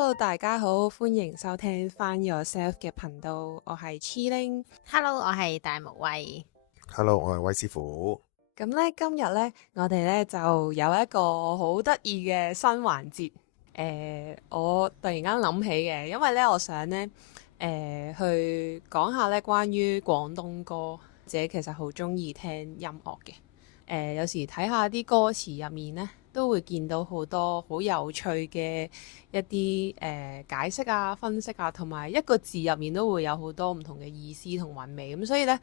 Hello，大家好，歡迎收聽 Find Yourself 嘅頻道，我係 Chiling。Hello，我係大無畏。Hello，我係威師傅。咁咧，今日咧，我哋咧就有一個好得意嘅新環節。我突然間諗起嘅，因為咧，我想咧，去講下咧關於廣東歌，自己其實好中意聽音樂嘅。有時睇下啲歌詞入面咧，都會見到好多好有趣嘅一啲解釋啊、分析啊，同埋一個字入面都會有好多唔同嘅意思同韻味。咁所以咧，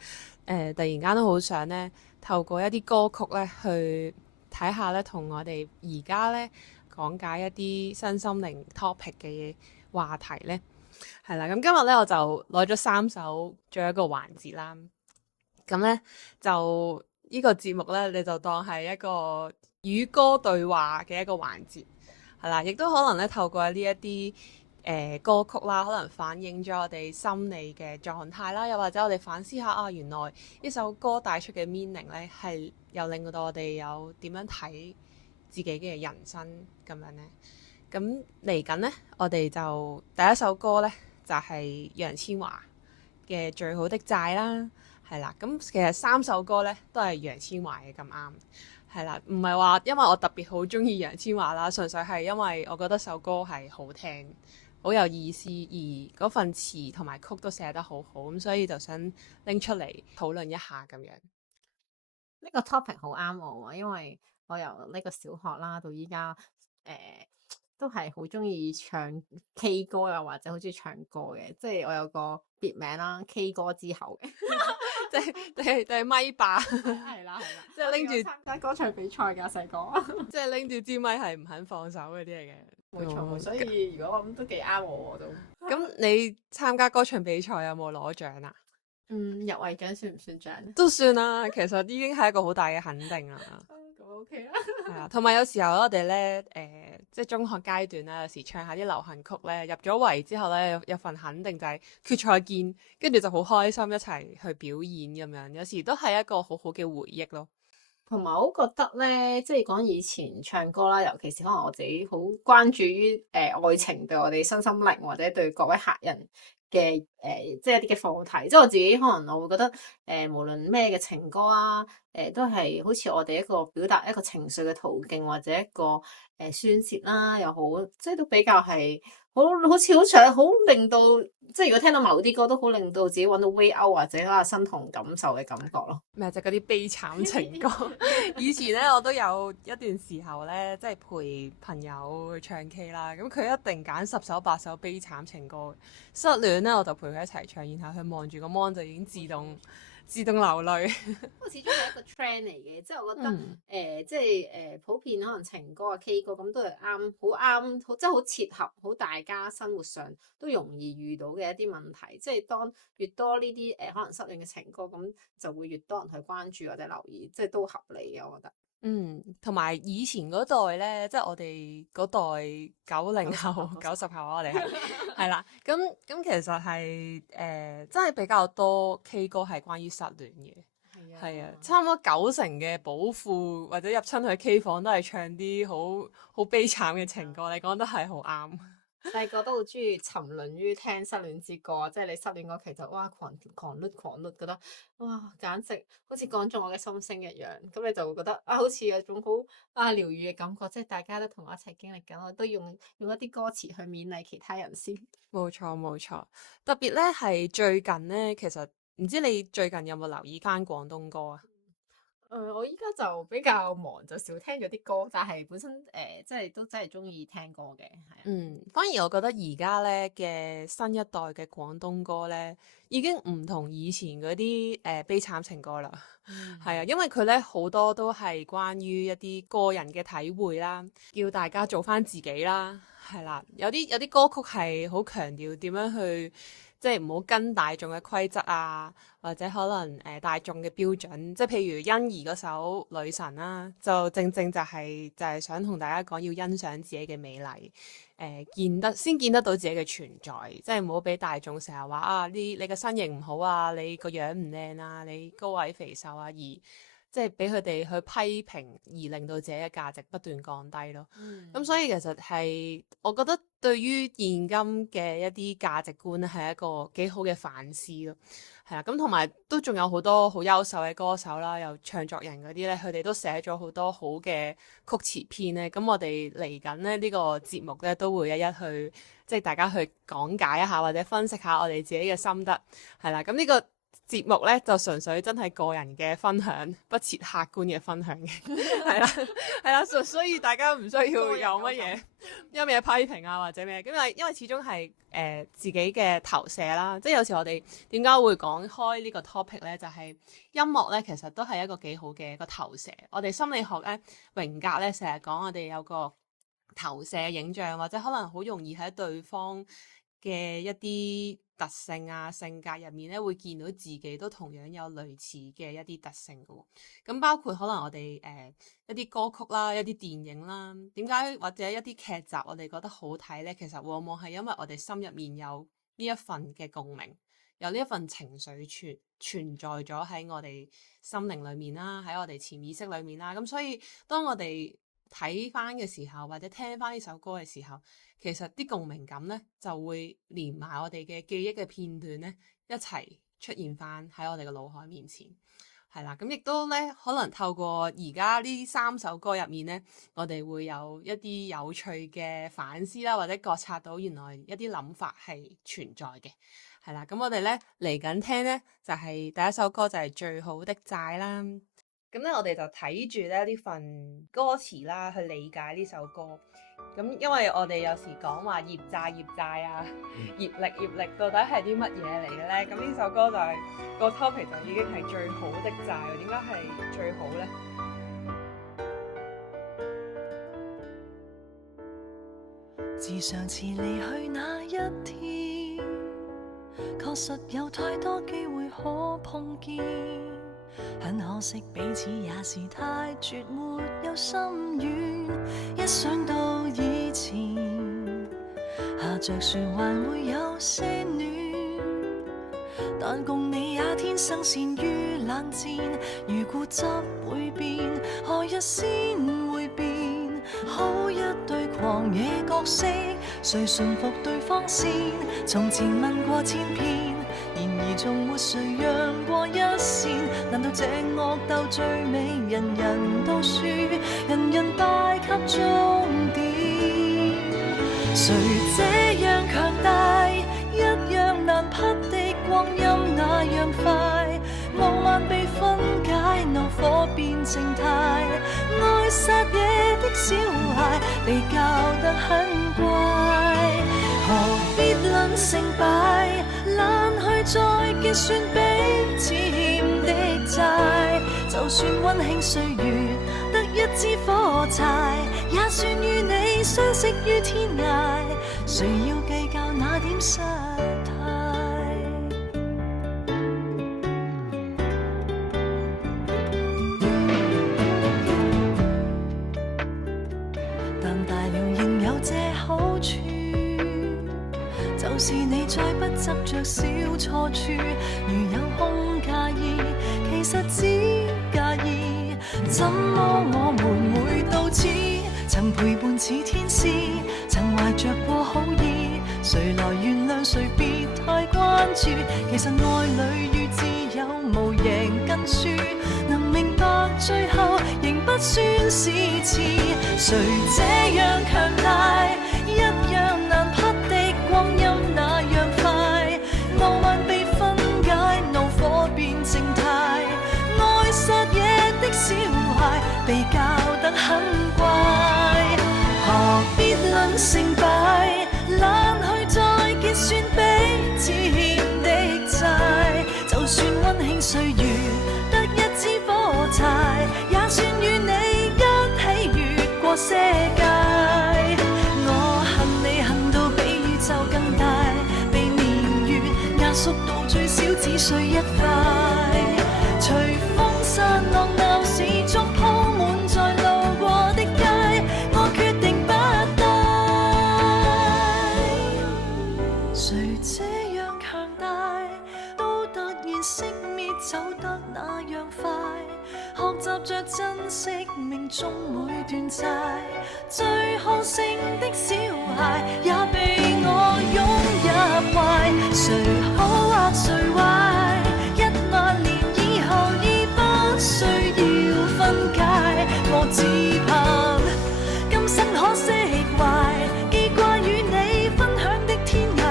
突然間都好想咧，透過一啲歌曲咧，去睇下咧，同我哋而家咧講解一啲身心靈 topic 嘅話題咧，係啦。咁今日咧，我就攞咗3首做一個環節啦。咁咧就呢個節目咧，你就當係一個與歌對話嘅一個環節，係啦，亦都可能咧透過呢一啲歌曲啦，可能反映咗我哋心理嘅狀態啦，又或者我哋反思下啊，原來呢首歌帶出嘅 meaning 咧，係又令到我哋有點樣睇自己嘅人生咁樣咧。咁嚟緊咧，我哋就第一首歌咧就係楊千嬅嘅《最好的債》啦。係啦，咁其實3首歌咧都係楊千嬅嘅，咁啱，係啦，唔係話因為我特別好中意楊千嬅啦，純粹係因為我覺得首歌係好聽，好有意思，而嗰份詞同埋曲都寫得好好，咁所以就想拎出嚟討論一下咁樣。呢個 topic 好啱我喎，因為我由呢個小學啦到依家，都係好中意唱 K 歌又或者好中意唱歌嘅，即係我有個別名啦，K 歌之后嘅，即係咪霸，係啦，即係拎住參加歌唱比賽㗎細個，即係拎住支咪係唔肯放手嗰啲嚟嘅。冇錯，所以如果咁都幾啱我都。咁你參加歌唱比賽有冇攞獎啊？入圍獎算唔算獎？都算啦，其實已經係一個好大嘅肯定啦。咁 OK 啦。係啊，同埋有時候我哋咧，即係中學階段咧，有時唱下啲流行曲咧，入咗圍之後咧，有份肯定就係決賽見，跟住就好開心一齊去表演咁樣，有時都係一個好好嘅回憶咯。同埋我覺得咧，即係講以前唱歌啦，尤其是可能我自己好關注於愛情對我哋身心靈或者對各位客人嘅即係一啲嘅課題。即係我自己可能我會覺得無論咩嘅情歌啊，都係好似我哋一個表達一個情緒嘅途徑，或者一個宣泄啦又好，即係都比較係好似好想好令到，即係如果聽到某啲歌都好令到自己揾到 way out 或者身同感受嘅感覺咯。咩就嗰啲悲慘情歌？以前咧我都有一段時候咧，即係陪朋友去唱 K 啦，咁佢一定揀10首8首悲慘情歌。失戀咧我就陪佢一齊唱，然後佢望住個 mon 就已經自動流淚。不過始終係一個 trend 嚟嘅，即係我覺得即係普遍可能情歌啊 K 歌咁都係啱，好啱，即係好切合好大家生活上都容易遇到嘅一啲問題。即係當越多呢啲可能失戀嘅情歌，咁就會越多人去關注或者留意，即係都合理嘅，我覺得。同埋以前嗰代咧，即係我哋嗰代90後、90後我哋係啦。咁其實係真係比較多 K 歌係關於失戀嘅，係啊，差唔多90%嘅寶庫或者入親去 K 房都係唱啲好悲慘嘅情歌。你講得係好啱。細個都好中意沉淪於聽失戀之歌，即係你失戀嗰期就哇狂碌，覺得哇簡直好似講中我嘅心聲一樣，咁你就會覺得好似有種好療愈嘅感覺，即係大家都同我一齊經歷緊，我都用一啲歌詞去勉勵其他人先。冇錯，特別咧係最近咧，其實唔知你最近有冇留意翻廣東歌啊？我依家就比較忙，就少聽咗啲歌，但係本身即係都真係中意聽歌嘅，係啊。反而我覺得而家咧嘅新一代嘅廣東歌咧，已經唔同以前嗰啲悲慘情歌啦。係啊，因為佢咧好多都係關於一啲個人嘅體會啦，叫大家做翻自己啦。係啦，有啲歌曲係好強調點樣去，即係唔好跟大眾嘅規則啊，或者可能大眾嘅標準，即係譬如欣宜嗰首《女神》啦，就正就係想同大家講要欣賞自己嘅美麗，見得到自己嘅存在，即係唔好俾大眾成日話你個身形唔好啊，你個樣唔靚啊，你高矮肥瘦啊，而即係俾佢哋去批評而令到自己嘅價值不斷降低咯。咁、嗯所以其實係我覺得對於現今嘅一啲價值觀咧係一個幾好嘅反思咯。係啦，咁同埋都仲有好多好優秀嘅歌手啦，有唱作人嗰啲咧，佢哋都寫咗好多好嘅曲詞編咧。咁我哋嚟緊咧呢個節目咧都會一一去，即係大家去講解一下或者分析下我哋自己嘅心得。係啦，咁呢個節目咧就純粹真係個人嘅分享，不設客觀嘅分享嘅。係啦，係啦，所以大家唔需要有乜嘢批評啊或者咩，因為始終係自己嘅投射啦。即係有時我哋點解會講開呢個 topic 咧，就係音樂咧其實都係一個幾好嘅一個投射。我哋心理學咧榮格咧成日講我哋有個投射影像，或者可能好容易喺對方嘅一啲特性啊性格入面咧，會見到自己都同樣有類似嘅一啲特性嘅喎。咁包括可能我哋一啲歌曲啦、一啲電影啦，點解或者一啲劇集我哋覺得好睇咧？其實往往係因為我哋心入面有呢一份嘅共鳴，有呢一份情緒存在咗喺我哋心靈裏面啦，喺我哋潛意識裏面啦。咁所以當我哋睇翻嘅時候，或者聽翻呢首歌嘅時候，其實啲共鳴感咧就會連埋我哋嘅記憶嘅片段咧一齊出現翻喺我哋嘅腦海面前。係啦，咁亦都咧可能透過而家呢3首歌入面咧，我哋會有一啲有趣嘅反思啦，或者覺察到原來一啲諗法係存在嘅。係啦，咁我哋咧嚟緊聽咧就係第一首歌就係最好的債啦。咁咧我哋就睇住咧呢份歌詞啦，去理解呢首歌。咁因為我哋有時講話業債啊，業力到底係啲乜嘢嚟嘅咧？咁呢首歌就係個 topic 就已經係最好的債，點解係最好咧？自上次離去那一天，確實有太多機會可碰見，很可惜彼此也是太絕，沒有心軟。一想到以前，下着雪還會有些暖，但共你也天生善於冷戰。如固執會變，何日先會變？好一對狂野角色，誰馴服對方先？從前問過千遍，然而從沒誰讓過一線。難道這惡鬥最美，人人都輸，人人敗給終點？誰這樣強大，一樣難匹的光陰那樣快，浪漫被分解，怒火變靜態，愛撒野的小孩被教得很乖，何必論成敗，懶去再結算彼此欠的債，就算溫馨歲月得一支火柴，也算與你相識於天涯，誰要計較那點失態？但大了仍有這好處，就是你再不執着小錯處，如有空介意，其實只介意怎麼我們會到此，曾陪伴似天使，曾懷着過好意，誰來原諒誰別太關注，其實愛侶與自由無贏跟輸，能明白最後仍不算是遲，誰這樣強大，一樣難匹的光陰那樣快，傲慢被分解，怒火變靜態，愛撒野的小孩被教得很乖，何必論成敗，懶去再結算彼此欠的債，就算溫馨歲月得一支火柴，也算與你一起越過世界。我恨你恨到比宇宙更大，被年月壓縮到最少只需一塊，隨風散落鬧市中鋪滿在路過的街，我決定不帶。誰這樣強大，都突然熄滅走得那樣快，學習着珍惜命中每段債，最好勝的小孩也被我擁入懷，誰好或誰壞，10000年以後已不需要分解，我只盼今生可釋懷，記掛與你分享的天涯，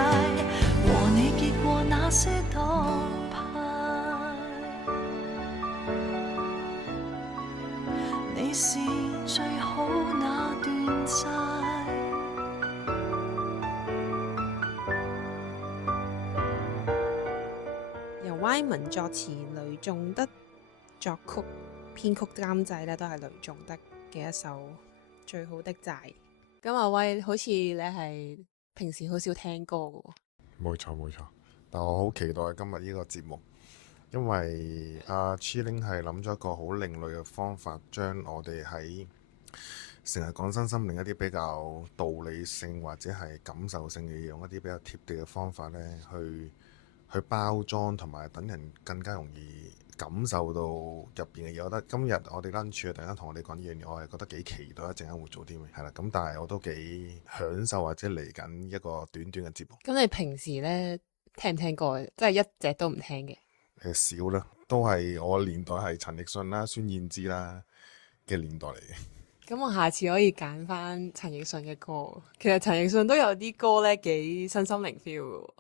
和你結過那些黨派，你是最好那段債。由 Y 文作詞，雷頌德作曲，編曲監製咧都係雷頌德嘅一首《最好的債》。咁阿威，好似你係平時好少聽歌嘅喎。冇錯冇錯，但我好期待今日呢個節目，因為阿 Chilling 係諗咗一個好另類嘅方法，將我哋喺成日講身心靈一啲比較道理性或者係感受性嘅嘢，用一啲比較貼地嘅方法咧，去包裝同埋等人更加容易感受到入邊嘅嘢。我覺得今日我哋 lunch 突然間同我哋講呢樣嘢，我係覺得幾期待一陣間會做啲咩，係啦。咁但係我都幾享受或者嚟緊一個短短嘅節目。咁你平時咧聽唔聽歌？即係一隻都唔聽嘅？少啦，都係我年代係陳奕迅啦、孫燕姿啦嘅年代嚟嘅。咁我下次可以揀翻陳奕迅嘅歌。其實陳奕迅都有啲歌咧幾身心靈 feel 嘅喎。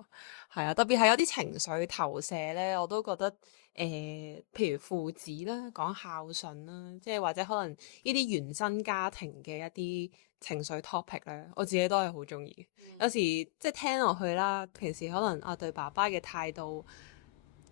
係啊，特別係有啲情緒投射咧，我都覺得譬如父子啦，講孝順啦，即係或者可能呢啲原生家庭嘅一啲情緒 topic 咧，我自己都係好中意。有時即係聽落去啦，平時可能對爸爸嘅態度，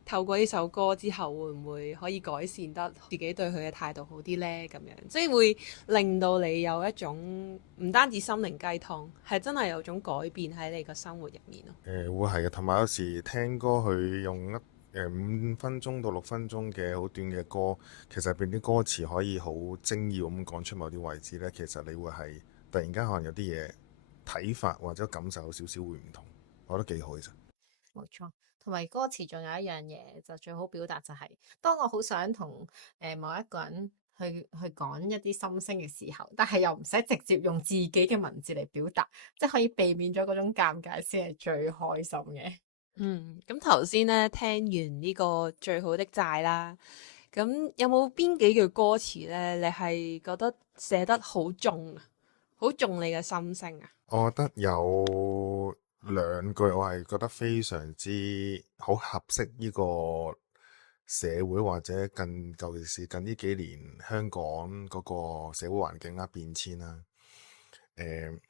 透過呢首歌之後，會唔會可以改善得自己對佢嘅態度好啲呢？咁樣即係會令到你有一種唔單止心靈雞湯，係真係有種改變喺你個生活入面咯。會係嘅，同埋有時聽歌佢用5分鐘到6分鐘嘅好短嘅歌，其實入邊啲歌詞可以好精要咁講出某啲位置呢。其實你會係突然間可能有啲嘢睇法或者感受有少少會唔同，我覺得幾好其實。冇錯，同埋歌詞仲有一樣嘢就最好表達就係、當我好想同某一個人去講一啲心聲嘅時候，但係又唔使直接用自己嘅文字嚟表達，即係可以避免咗嗰種尷尬先係最開心嘅。咁頭先咧聽完呢個最好的債啦，咁有冇邊幾句歌詞咧，你係覺得寫得好中啊，好中你嘅心聲啊？我覺得有2句我係覺得非常之好合適呢個社會，或者尤其是近呢幾年香港嗰個社會環境啦變遷啦。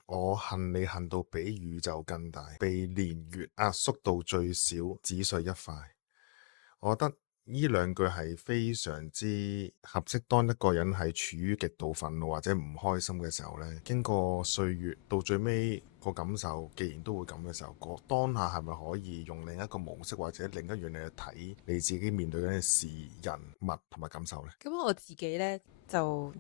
我恨你恨到比宇宙更大，被年月壓縮到最少，只碎一塊。我覺得呢2句係非常之合適，當一個人係處於極度憤怒或者唔開心嘅時候呢，經過歲月到最尾個感受，既然都會咁嘅時候，當下係咪可以用另一個模式或者另一樣嘢去睇你自己面對緊嘅事、人物同埋感受呢？咁我自己呢，就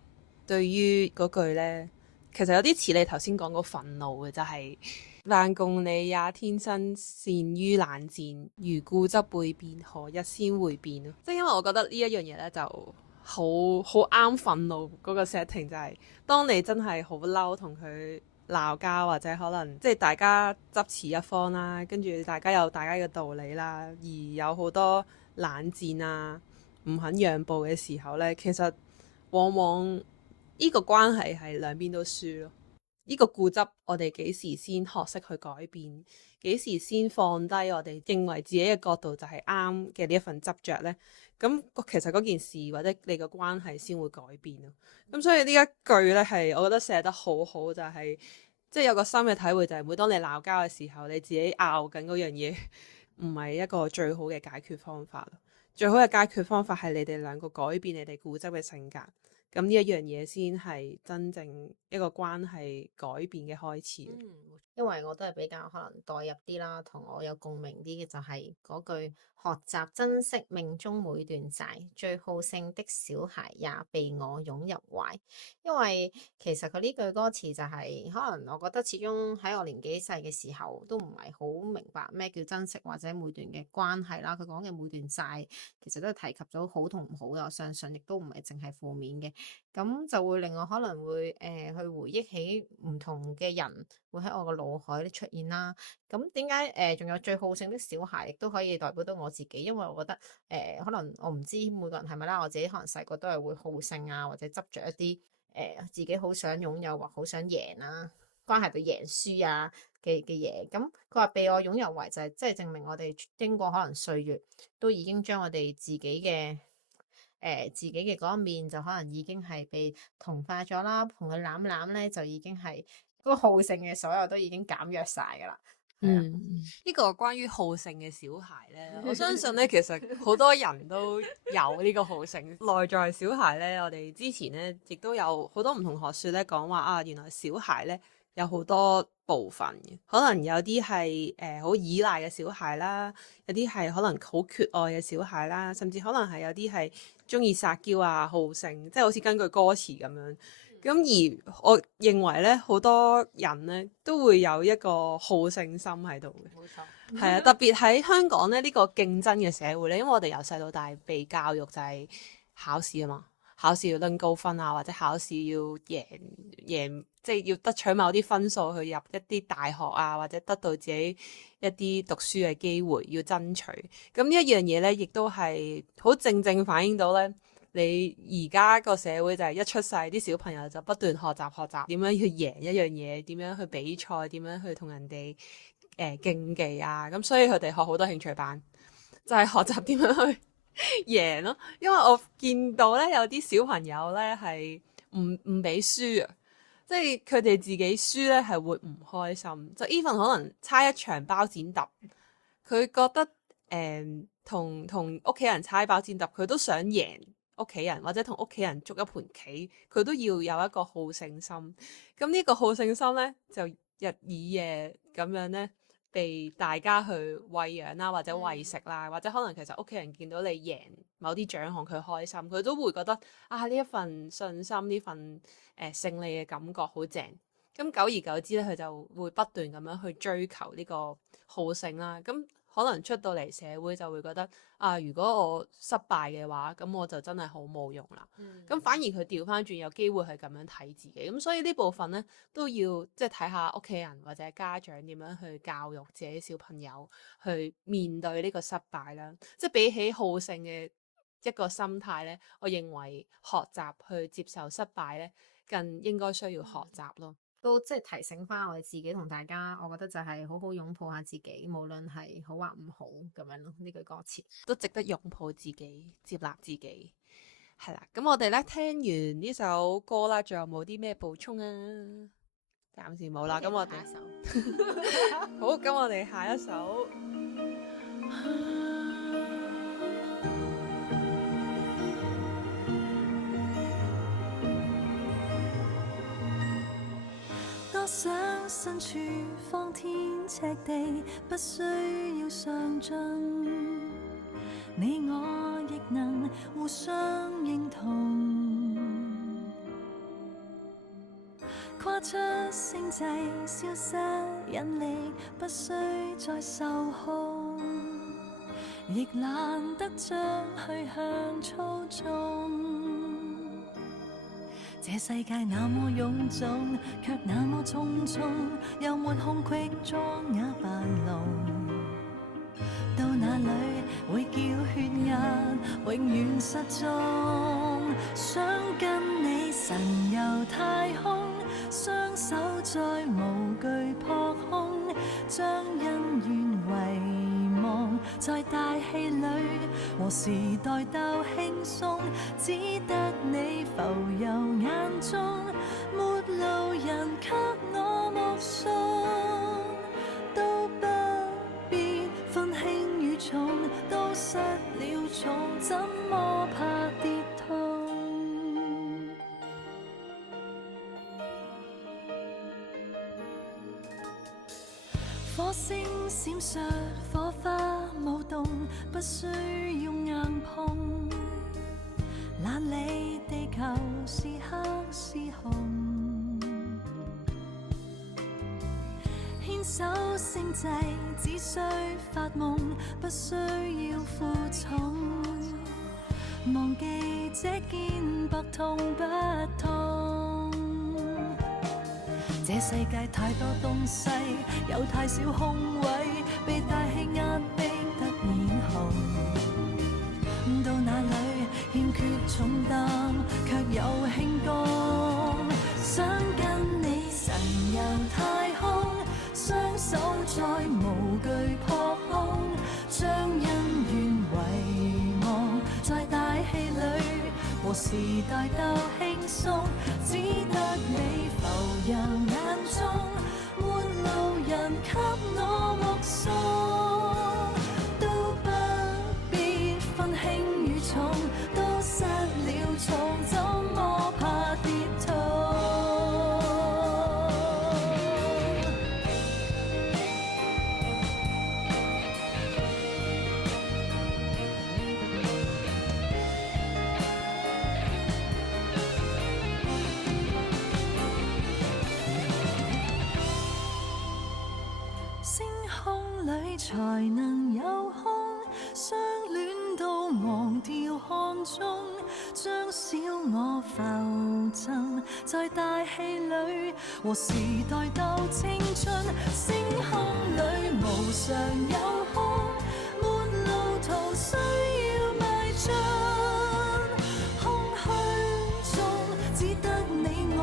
對於嗰句呢，其實有啲似你頭先講個憤怒嘅，就係爛共你也天生善於冷戰，如固執背變，何日先會變咯？即係因為我覺得呢一樣嘢咧就好啱憤怒嗰個 setting，就係當你真係好嬲同佢鬧交，或者可能即係大家執持一方啦，跟住大家有大家嘅道理啦，而有好多冷戰啊，唔肯讓步嘅時候咧，其實往往呢個關係係兩邊都輸咯。呢個固執，我哋幾時先學識去改變？幾時先放低我哋認為自己嘅角度就係啱嘅呢一份執着呢？咁其實嗰件事或者你個關係先會改變咯。咁所以呢一句呢，係我覺得寫得好好，就係即係有個深嘅體會，就係每當你鬧交嘅時候，你自己拗緊嗰樣嘢，唔係一個最好嘅解決方法咯。最好嘅解決方法係你哋兩個改變你哋固執嘅性格。咁呢一樣嘢先係真正一個關係改變嘅開始。因為我都係比較可能代入啲啦，同我有共鳴啲嘅就係嗰句學習珍惜命中每段債，最好勝的小孩也被我擁入懷。因為其實佢呢句歌詞就係、可能我覺得始終喺我年紀細嘅時候都唔係好明白咩叫珍惜或者每段嘅關係啦。佢講嘅每段債其實都係提及咗好同唔好嘅，我相信亦都唔係淨係負面嘅。咁就會令我可能會去回憶起唔同嘅人會喺我個腦海出現啦。咁點解仲有最好勝的小孩，亦都可以代表到我自己？因為我覺得可能我唔知每個人係咪啦，我自己可能細個都係會好勝啊，或者執着一啲自己好想擁有或好想贏啊，關係到贏輸啊嘅嘢。咁佢話被我擁有為就係即係證明我哋經過可能歲月，都已經將我哋自己嘅嗰一面就可能已經係被同化咗啦，同佢攬攬咧就已經係嗰個好勝嘅所有都已經減弱晒噶啦。呢個關於好勝嘅小孩咧，我相信咧其實好多人都有呢個好勝內在小孩咧。我哋之前咧亦都有好多唔同學説咧講話啊，原來小孩咧有好多部分嘅，可能有啲係好依賴嘅小孩啦，有啲係可能好缺愛嘅小孩啦，甚至可能係有啲係中意撒嬌啊、好勝，即係好似根據歌詞咁樣。咁而我認為咧，好多人咧都會有一個好勝心喺度嘅。冇錯，係啊，特別喺香港咧呢個競爭嘅社會咧，因為我哋由細到大被教育就係考試啊嘛，考試要拎高分啊，或者考試要贏，即係要得取某啲分數去入一啲大學啊，或者得到自己一啲讀書嘅機會要爭取。咁呢一樣嘢咧，亦都係好正反映到咧。你而家個社會就係一出世啲小朋友就不斷學習點樣去贏一樣嘢，點樣去比賽，點樣去同人哋競技啊，咁所以佢哋學好多興趣班，就係學習點樣去贏咯。因為我見到咧有啲小朋友咧係唔俾輸啊，即係佢哋自己輸咧係會唔開心，就 even 可能猜一場包剪揼，佢覺得同屋企人猜包剪揼，佢都想贏屋企人，或者同屋企人捉一盤棋，佢都要有一個好勝心。咁呢個好勝心咧，就日以夜咁樣咧，被大家去餵養啦，或者餵食啦，或者可能其實屋企人見到你贏某啲獎項，佢開心，佢都會覺得啊呢一份信心，呢份勝利嘅感覺好正。咁久而久之咧，佢就會不斷咁樣去追求呢個好勝啦。咁可能出到嚟社會就會覺得啊，如果我失敗嘅話，咁我就真係好冇用啦。咁反而佢調翻轉有機會係咁樣睇自己。咁所以呢部分咧都要即係睇下屋企人或者家長點樣去教育自己小朋友去面對呢個失敗啦。即係比起好勝嘅一個心態咧，我認為學習去接受失敗咧，更應該需要學習咯。都即係提醒翻我哋自己同大家，我覺得就係好好擁抱下自己，無論係好或唔好咁樣咯。呢句歌詞都值得擁抱自己，接納自己。係啦，咁我哋咧聽完呢首歌啦，仲有冇啲咩補充啊？暫時冇啦，咁我哋下一首好，咁我哋下一首。多想身處方天赤地，不需要上進，你我亦能互相認同，跨出星際，消失引力，不需再受控，亦懶得將去向操縱。這世界那麼臃腫，卻那麼匆匆，又沒空隙裝啞扮聾。到那裏會叫血壓永遠失蹤？想跟你神遊太空，雙手再無懼撲空，將恩怨遺忘在大氣裏，和時代鬥輕鬆，只得你浮游眼中，沒路人給我目送，都不必分輕與重，都失了重，怎麼怕跌痛？火星閃爍，火花舞動，不需要硬碰。懶理地球是黑是紅，牽手星際，只需發夢，不需要負重。忘記這件白痛不痛。這世界太多東西，有太少空位，被大氣壓迫得臉紅。到那裏欠缺重擔，卻有輕功。想跟你神遊太空，雙手再無懼撲空，將恩怨遺忘在大氣裏，和時代鬥輕鬆，只得你浮游眼中，沒路人給我目送，都不必分輕與重，都失了重，怎麼怕跌痛？星空裏才能有空，相戀到忘掉看中，將小我浮沉在大氣裏，和時代鬥青春。星空裏無常有空，沒路途需要邁進，空虛中只得你我，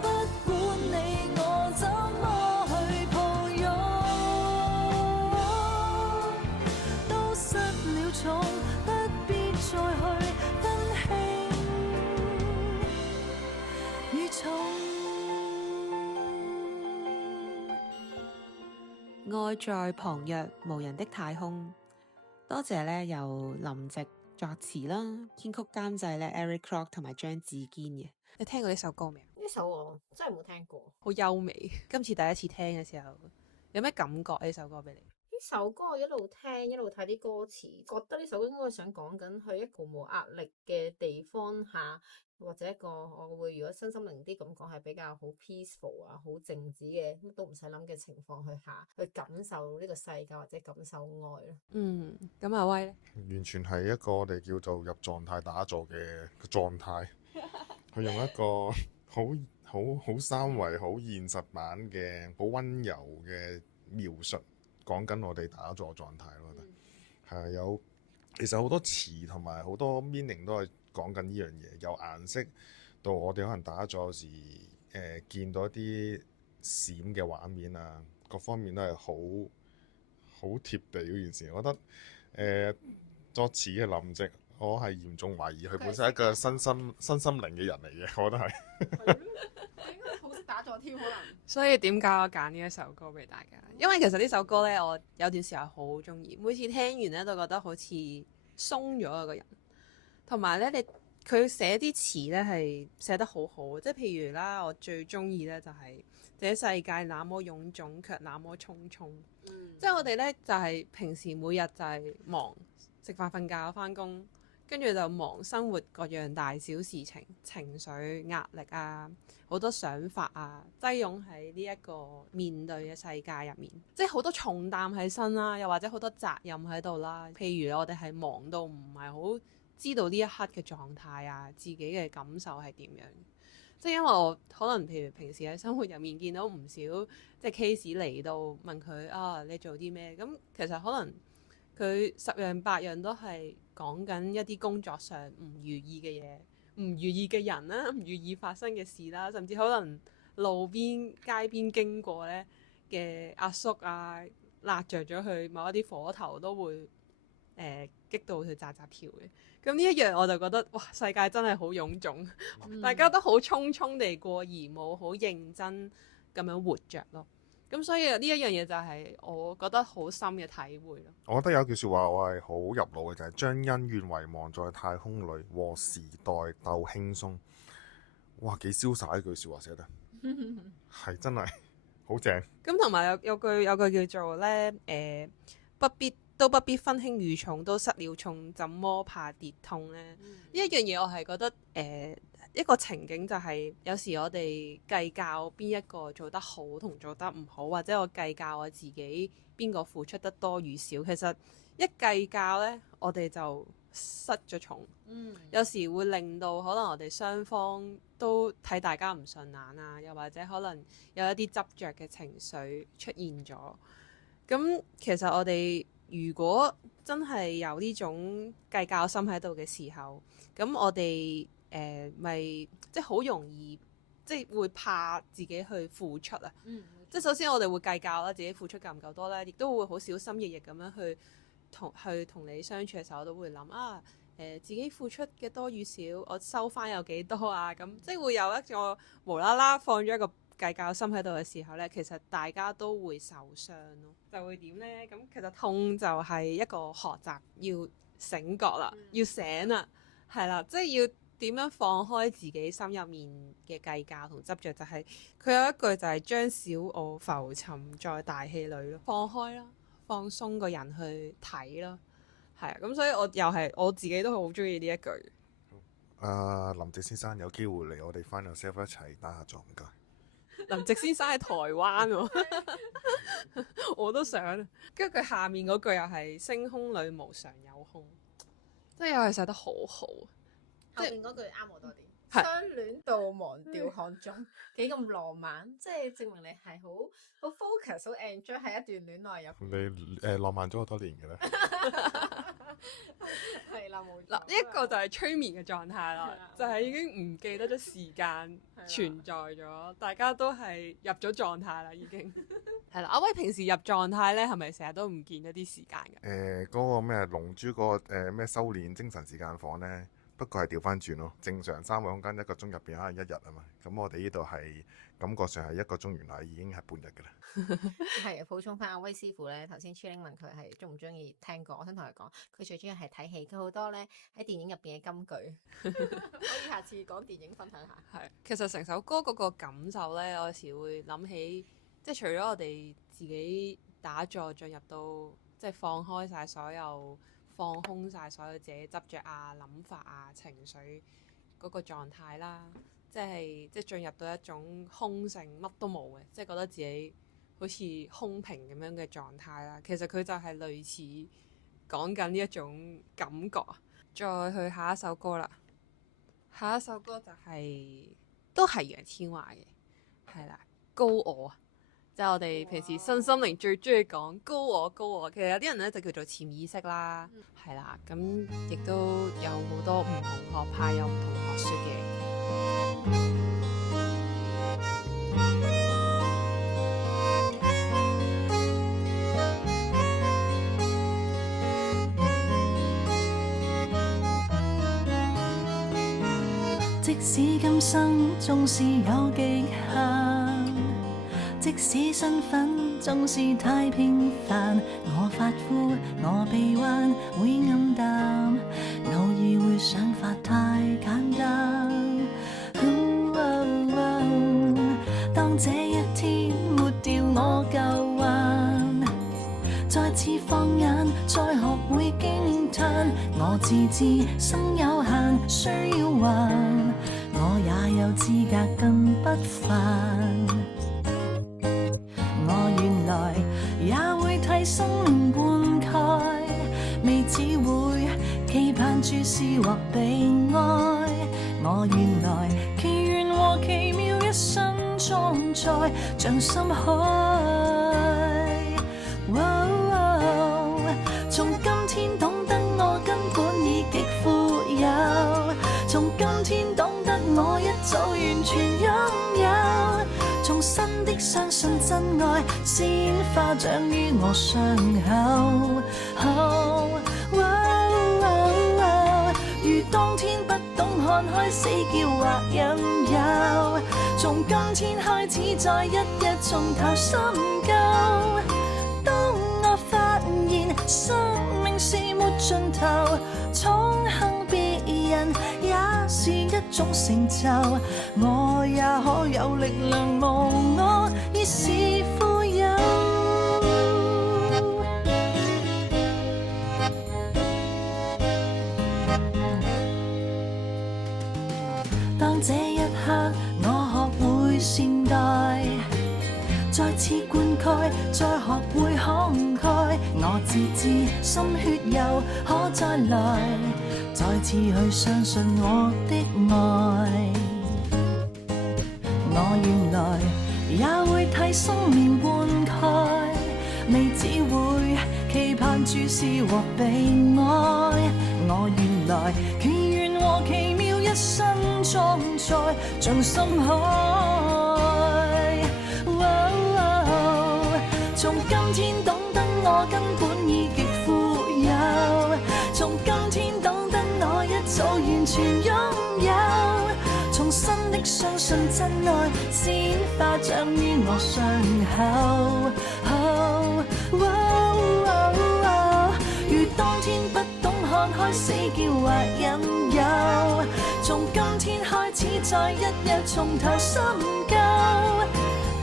不管你我怎麼去抱擁。失了重，不必再去分輕與重。愛在旁若無人的太空，多謝咧由林夕作詞啦，編曲監製咧 Eric Kwok 同埋張志堅嘅。你聽過呢首歌未啊？呢首我真係冇聽過。好優美，今次第一次聽嘅時候，有咩感覺呢首歌俾你？呢首歌我一路聽一路睇啲歌詞，覺得呢首歌應該想講緊去一個冇壓力嘅地方下，或者一個我會如果身心靈啲咁講係比較好 peaceful 啊，好靜止嘅，乜都唔使諗嘅情況去下，去感受呢個世界或者感受愛咯。咁阿威咧，完全係一個我哋叫做入狀態打坐嘅狀態，佢用一個好三維、好現實版嘅好溫柔嘅描述。講緊我哋打坐狀態咯，係有其實好多詞同埋好多 meaning 都係講緊呢樣嘢，由顏色到我哋可能打坐時見到一啲閃嘅畫面啊，各方面都係好貼地嗰件事。我覺得作詞嘅林夕，我係嚴重懷疑佢本身係一個身心靈嘅人嚟嘅，我覺得係。應該好識打坐添，可能。所以點解我揀呢一首歌俾大家？因為其實呢首歌咧，我有段時候好中意，每次聽完咧都覺得好似鬆咗啊個人，同埋咧佢寫啲詞咧係寫得好好，即係譬如啦，我最中意咧就係這世界那麼臃腫，卻那麼匆匆。即係我哋咧就係平時每日就係忙食飯、瞓覺、返工，跟住就忙生活各樣大小事情、情緒壓力啊。好多想法啊，擠擁喺呢一個面對嘅世界入面，即係好多重擔喺身啦，又或者好多責任喺度啦。譬如我哋係忙到唔係好知道呢一刻嘅狀態啊，自己嘅感受係點樣？即係因為我可能譬如平時喺生活入面見到唔少即係 case 嚟到問佢啊，你做啲咩？咁其實可能佢十樣八樣都係講緊一啲工作上唔如意嘅嘢。唔如意嘅人啦，唔如意發生嘅事啦，甚至可能路邊街邊經過咧嘅阿叔啊，辣着咗佢某一啲火頭都會激到佢扎扎跳嘅。咁呢一樣我就覺得哇，世界真係好臃腫，大家都好匆匆地過而冇好認真咁樣活着咯。咁所以呢一樣嘢就係我覺得好深嘅體會咯。我覺得有句説話我係好入腦嘅，就係將恩怨遺忘在太空裏，和時代鬥輕鬆。哇，幾瀟灑一句説話寫得，係真係好正。咁同埋有句叫做咧不必分輕與重，都失了重，怎麼怕跌痛咧？呢一樣嘢我係覺得一個情景就係有時我哋計較邊一個做得好同做得唔好，或者我計較我自己邊個付出得多與少，其實一計較咧，我哋就失咗重。有時會令到可能我哋雙方都睇大家唔順眼啊，又或者可能有一啲執着嘅情緒出現咗。咁其實我哋如果真係有呢種計較心喺度嘅時候，咁我哋咪即係好容易即係會怕自己去付出啊。即係首先我哋會計較啦，自己付出夠唔夠多咧，亦都會好小心翼翼咁樣去同你相處嘅時候，我都會諗啊自己付出嘅多與少，我收翻有幾多啊？咁即係會有一個無啦啦放咗一個計較心喺度嘅時候咧，其實大家都會受傷咯。就會點咧？咁其實痛就係一個學習，要醒覺啦，要醒啦，係啦，即係要點樣放開自己心入面嘅計較同執着。就係佢有一句就係將小我浮沉在大氣裏咯，放開啦，放鬆個人去睇咯，係啊。咁所以我自己都好中意呢一句。林夕先生有機會嚟我哋Find Yourself一齊打下坐，唔該。林夕先生喺台灣喎，我都想。跟住佢下面嗰句又係星空裏無常有空，即係又係寫得好好。後面嗰句啱我多啲，係相戀到忘掉看中，幾咁浪漫，即係證明你係好 focus 好 enjoy 喺一段戀愛入邊。你浪漫咗好多年嘅咧。係啦，冇錯。嗱，呢一個就係催眠嘅狀態啦，就係已經唔記得咗時間存在咗，大家都係入咗狀態啦，已經。係啦，阿威平時入狀態咧，係咪成日都唔見咗啲時間㗎？嗰個咩龍珠嗰個咩修煉精神時間房咧，不過係調翻轉咯。正常3個空間1個鐘入邊可能1日啊嘛，咁我哋呢度係感覺上係1個鐘，原來已經係半日㗎啦。係補充翻阿威師傅咧，頭先 Chiling 問佢係中唔中意聽歌，我想同佢講，佢最中意係睇戲，佢好多咧喺電影入邊嘅金句，可以下次講電影分享下。係，其實成首歌嗰個感受咧，我有時會諗起，即係除咗我哋自己打坐進入到，即係放開晒所有、放空晒所有自己執着啊、諗法啊、情緒嗰個狀態啦，即係進入到一種空性，乜都冇嘅，即係覺得自己好似空瓶咁樣嘅狀態啦。其實佢就係類似講緊呢一種感覺。再去下一首歌啦，下一首歌就都係楊千嬅嘅，係啦，高我。即係我哋平時身心靈最中意講高我高我，其實有啲人咧就叫做潛意識啦，係啦，咁亦都有好多唔同學派，有唔同學說嘅。即使今生縱是有極限，即使身份縱是太平凡，我發膚，我臂彎會暗淡，偶爾會想法太簡單。當這一天抹掉我舊患，再次放眼，再學會驚嘆，我自知生有限，需要還，我也有資格更不凡。我原來也會替生灌溉，未只會期盼注視或被愛。我原來奇緣和奇妙一生裝載，像深海。從今天懂得我根本已極富有，從今天懂得我一早完全擁有，從新的相信真愛鮮花長於我傷口。如當天不懂看開死叫或引誘，從今天開始再一日從頭深究。當我發現生命是沒盡頭，寵幸別人也是一一種成就，我也可有力量無我，已是富有。當這一刻我學會善待，再次灌溉，再學會慷慨，我自知心血又可再來，再次去相信我的愛。我原來也會替生命灌溉，未只會期盼注視和被愛。我原來奇緣和奇妙一生裝載像深海。從今天懂得我根本已極富有，從今天懂得我一早完全擁有，重新的相信真愛鮮花長於我傷口。如當天不懂看開死結或引誘，從今天開始再一日從頭深究。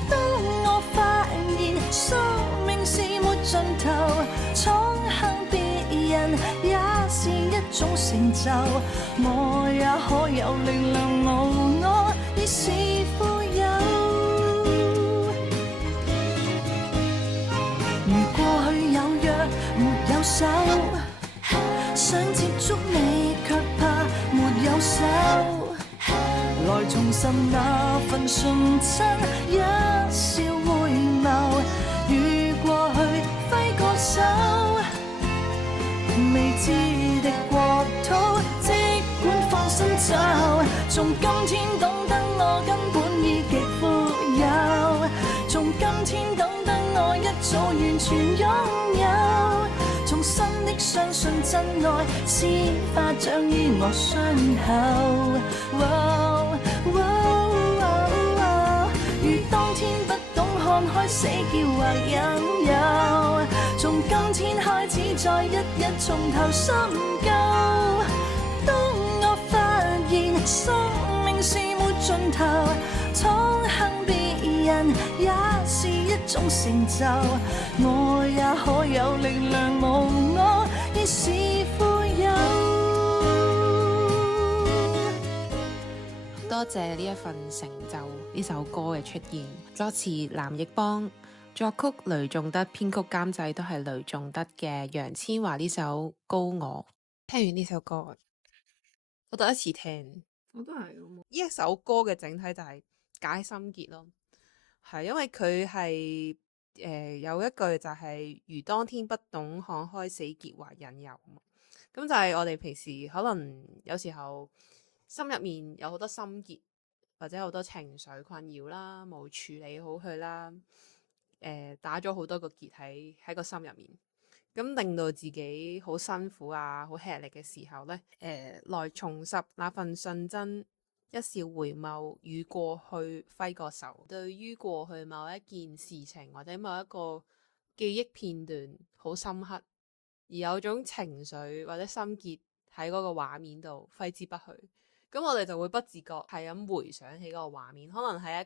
當我發現生命是沒盡頭，寵幸別人也是一種成就，我也可有力量無我，已是富有。如過去有約沒有守，想接觸你卻怕沒有手，來重拾那份純真，一笑回眸，與過去揮個手，未知的國土即管放心走，從今天懂得我根本已極富有，從今天懂得我一早完全擁有，重新的相信真愛鮮花長於我傷口。如當天不懂看開死結或引誘，從今天開始再一日從頭深究。當我發現生命是沒盡頭，寵幸別人也是一種成就，我也可有力量無我，已是富有。多謝呢一份成就，呢首歌嘅出現，作詞藍奕邦，作曲雷頌德，編曲監製都係雷頌德嘅楊千嬅呢首《高我》。聽完呢首歌，我第一次聽，我都係咁。呢一首歌嘅整體就係解心結咯，係因為佢係有一句就係如當天不懂看開死結或引誘，咁就係我哋平時可能有時候心入面有好多心結或者好多情緒困擾啦，冇處理好佢啦，打咗好多個結喺個心入面，咁令到自己好辛苦啊，好吃力嘅時候呢，來重拾那份純真，一笑回眸，與過去揮個手。對於過去某一件事情或者某一個記憶片段好深刻，而有種情緒或者心結喺嗰個畫面度揮之不去，咁我哋就會不自覺係咁回想起嗰個畫面，可能係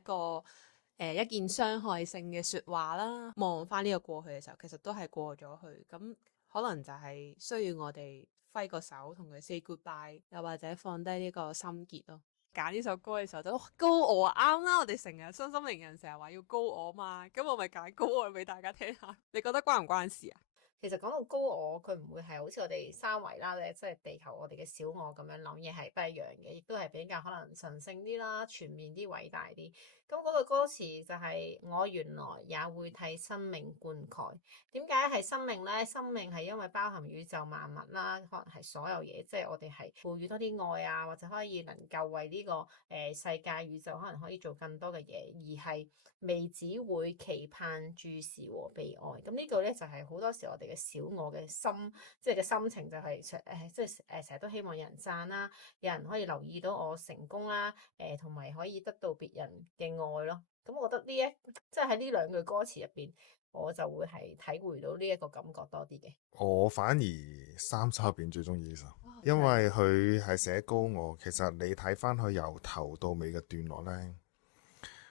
一件傷害性嘅說話啦。望翻呢個過去嘅時候，其實都係過咗去，咁可能就係需要我哋揮個手同佢 say goodbye， 又或者放低呢個心結咯。揀呢首歌嘅時候就高我啱啦，我哋成日身心靈人成日話要高我嘛，咁我咪揀高我俾大家聽下。你覺得關唔關事啊？其實講到高我，佢唔會係好似我哋三維啦，即係地球我哋嘅小我咁樣諗嘢係不一樣嘅，亦都係比較可能神聖啲啦、全面啲、偉大啲。咁嗰個歌詞就係我原來也會替生命灌溉。點解係生命呢？生命係因為包含宇宙萬物啦，可能係所有嘢，即係我哋係賦予多啲愛啊，或者可以能夠為呢個世界宇宙可能可以做更多嘅嘢，而係未只會期盼注視和被愛。咁呢個咧就係好多時我哋嘅小我嘅心，即係嘅心情就係即係成日都希望有人讚啦，有人可以留意到我成功啦，同埋可以得到別人嘅愛咯。咁我覺得即係喺呢兩句歌詞入邊，我就會係體會到呢一個感覺多啲嘅。我反而三首入邊最中意呢首，哦因為佢係寫高我。其實你睇翻佢由頭到尾嘅段落呢，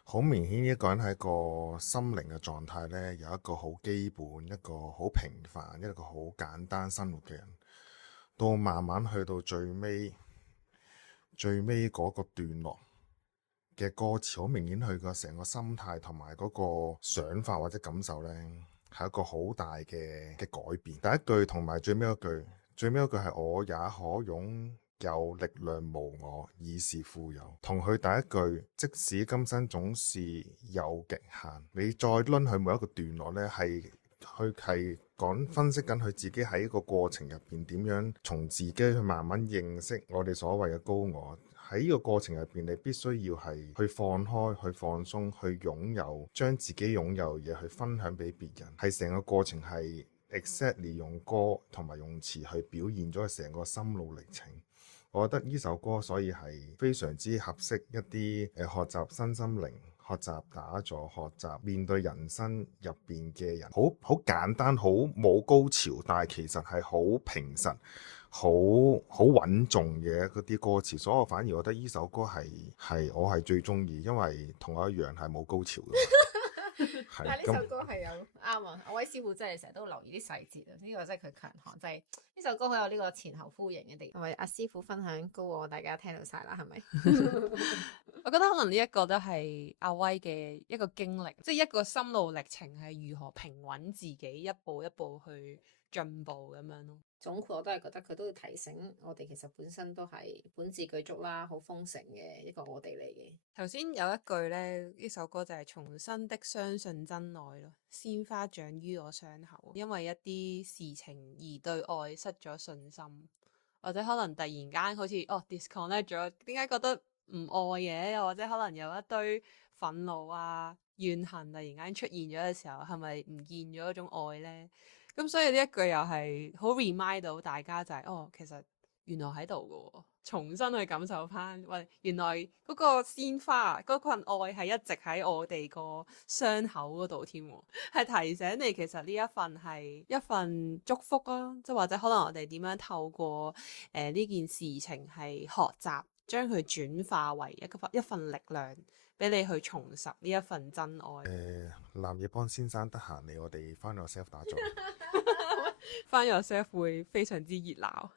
好明顯一個人喺個心靈嘅狀態呢，有一個好基本、一個好平凡、一個好簡單生活嘅人，到慢慢去到最尾嗰個段落嘅歌詞，好明顯佢個成個心態同埋嗰個想法或者感受呢，係一個好大嘅改變。第一句同埋最尾一句，最尾一句係我也可擁有力量無我，已是富有。同佢第一句，即使今生總是有極限，你再攆佢每一個段落呢，佢係分析緊佢自己喺個過程入邊點樣從自己去慢慢認識我哋所謂嘅高我。喺呢個過程入邊，你必須要係去放開、去放鬆、去擁有，將自己擁有嘅嘢去分享俾別人。係成個過程係 exactly 用歌同埋用詞去表現咗成個心路歷程。我覺得呢首歌所以係非常之合適一啲學習身心靈、學習打坐、學習面對人生入邊嘅人。好簡單、好冇高潮，但係其實係好平實、好穩重嘅嗰啲歌詞。所以我反而覺得呢首歌係我係最中意，因為同我一樣係冇高潮嘅。但係呢首歌係有啱啊！阿威師傅真係成日都留意啲細節啊，呢個真係佢強項，就係呢首歌好有呢個前後呼應嘅地方。係咪阿師傅分享高我，大家聽到晒啦，係咪？我覺得可能呢一個都係阿威嘅一個經歷，即係一個心路歷程，係如何平穩自己，一步一步去進步咁樣咯。總括我都係覺得佢都要提醒我哋，其實本身都係本自具足啦，好豐盛嘅一個我哋嚟嘅。頭先有一句呢，呢首歌就係重新的相信真愛咯，鮮花長於我傷口，因為一啲事情而對愛失咗信心，或者可能突然間好似disconnect 咗，點解覺得唔愛嘅？又或者可能有一堆憤怒啊、怨恨突然間出現咗嘅時候，係咪唔見咗一種愛呢？咁所以呢一句又係好 remind 到大家就係其實原來喺度嘅，重新去感受翻，喂，原來嗰個鮮花嗰份愛係一直喺我哋個傷口嗰度添，係提醒你其實呢一份係一份祝福啊，即係或者可能我哋點樣透過呢件事情係學習，將佢轉化為一份力量，俾你去重拾呢一份真愛。藍奕邦先生得閒嚟，我哋翻 yourself 打坐。翻 yourself 會非常之熱鬧，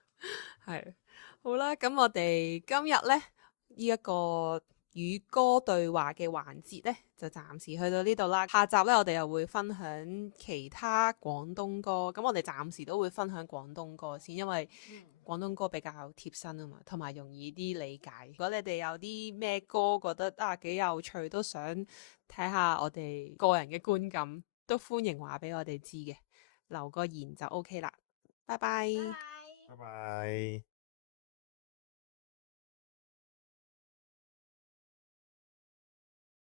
係好啦。咁我哋今日呢，呢一個與歌對話嘅環節呢，就暫時去到呢度啦。下集呢，我哋又會分享其他廣東歌。咁我哋暫時都會分享廣東歌先，因為廣東歌比較貼身啊嘛，同埋容易啲理解。如果你哋有啲咩歌覺得幾有趣，都想睇下我哋個人嘅觀感，都歡迎話俾我哋知嘅。留個言就 OK 啦，拜拜。拜拜。